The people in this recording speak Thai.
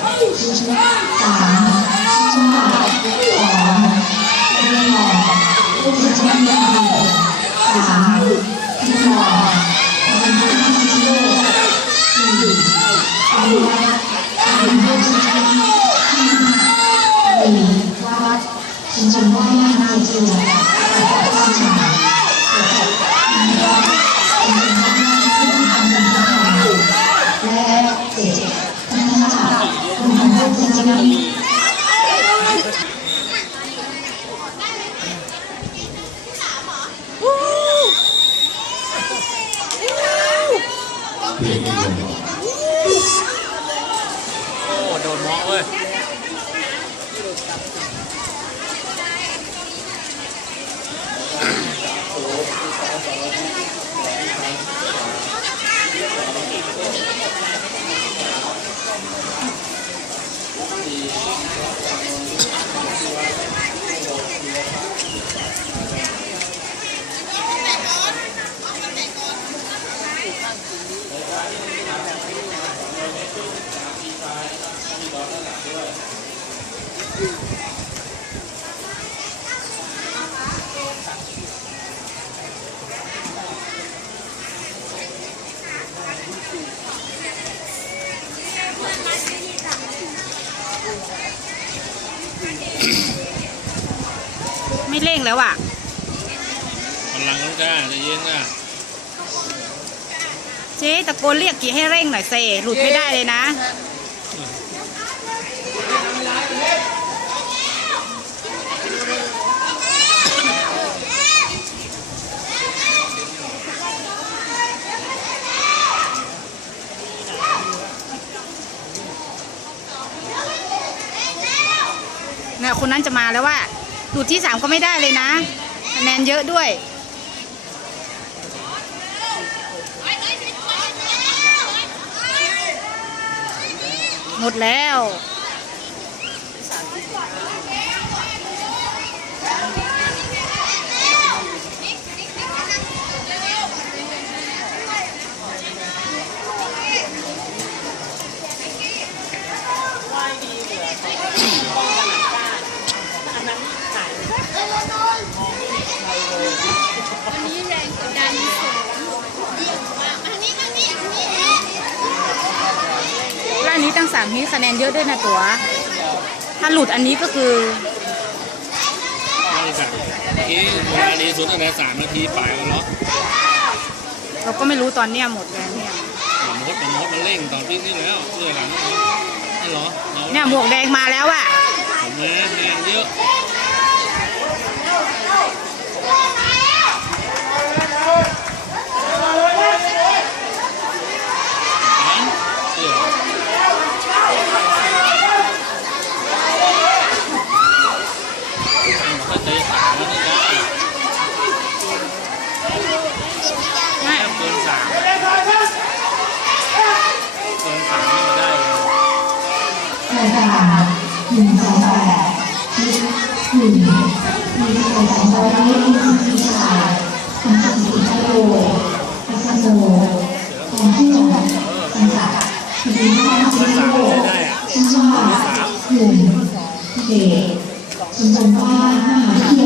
ชุดสามสองเรื่องหล่อผู้ชนะเงินดีสามที่หล่อเป็นผู้ที่ชิโร่สี่อายุวัฒน์เป็นผู้ชิโร่ที่ห้าสี่วัดชิงชมว่าหน้าเจียประ กอบข้าวฉาประกอบวัดชิงชมว่าหน้าที่ทำเป็นข้าวฉาและเจ็ดนักศึกษาคุณของผู้ชิงชนะ โอ้โดนเมาะเว้ย ไม่เร่งแล้วอะพลังต้องกล้าใจเย็นนะเจ๊ตะโกนเรียกกี่ให้เร่งหน่อยเซหลุดไม่ได้เลยนะ นี่ยคนนั้นจะมาแล้วว่าดูดที่สามก็ไม่ได้เลยนะคะแนนเยอะด้วยหมดแล้ว ร้านนี้ตั้งสามฮิตคะแนนเยอะด้วยนะตัว ถ้าหลุดอันนี้ก็คือไม่ได้สั่งเมื่อกี้เวลาดีสุดตั้งแต่สามนาทีปลายแล้วเนาะเราก็ไม่รู้ตอนเนี้ยหมดแล้วเนี่ยมันมดมันมดมันเร่งตอนปีนี้แล้วเพื่อหลังนี่เหรอเราเนี่ยหมวกแดงมาแล้วอะผมนะแรงเยอะอันเดี๋ยวเข้าใจสามแล้วนี่จ้า ไม่ เกินสามเกินสามนี่มาได้เลย รายการหนึ่งสองแปดที่หนึ่งมีเสียงสองร้อยยี่สิบสี่ชายทำสถิติให้โดยพัสโมของที่จังหวัดสังกัดทีมท่าชิโร่ชิงชอบหนึ่งเดชชิงชมว่าห้ามหาวิท